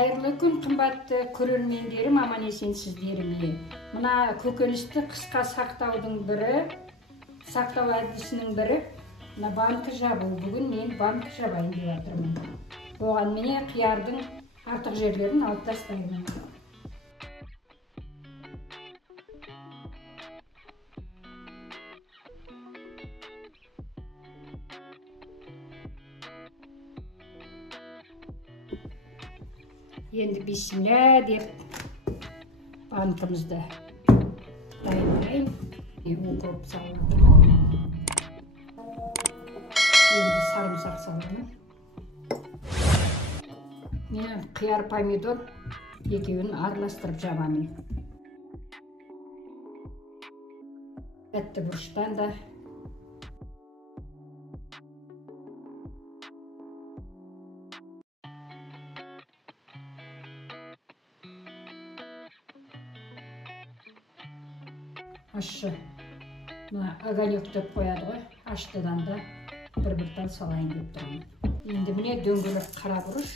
Қайырлы күн, қымбатты көрермендерім, аман есенсіздер ме? Мына көкөністі қысқа сақтаудың бірі, сақтау әдісінің бірі, мына банка жабу. Бүгін мен банка жабайын деп жатырмын. Оған міне қиярдың артық жерлерін алып тастаймын. Енді бисмилля деп банкамызды дайындайын. Укроп саламын. Енді сарымсақ саламын. Мен қияр, помидор екеуін араластырып жабамын. Тәтті бұрыштан да ащы, огонек деп қояды ғой, аштыдан да бір-бір тал салайын деп тұрмын. Енді міне дөңгелек қара бұрыш.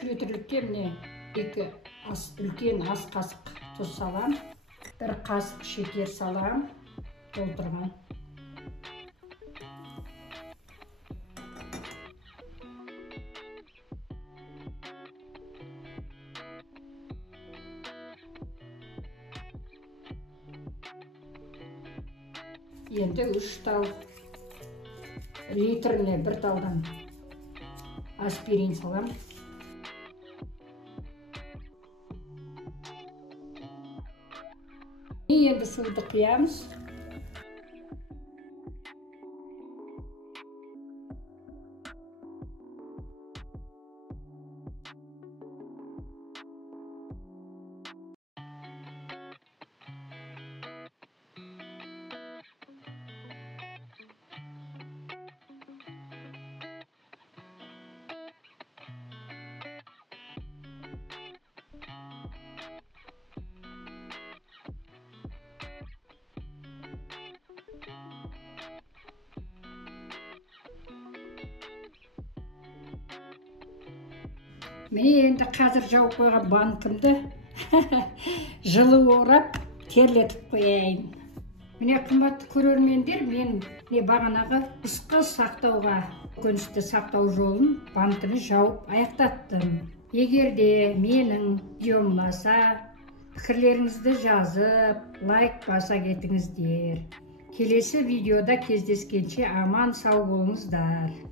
Шүлетірлікке міне үлкен ас қасық тұз салам, бір қасық шекер салам, толтырған. Енді 3 тал литріне бір талдан аспирин салам. Енді суды құямыз. Міне енді қазір жауып қойған банкымды жылы орап, терлетіп қояйын. Міне қымбатты көрермендер, мен бағанағы қысқы сақтауға, көкөністі сақтау жолын банкыны жауып аяқтаттым. Егер де менің видеом ұнаса, пікірлеріңізді жазып, лайк баса кетіңіздер. Келесі видеода кездескенше аман сау болыңыздар.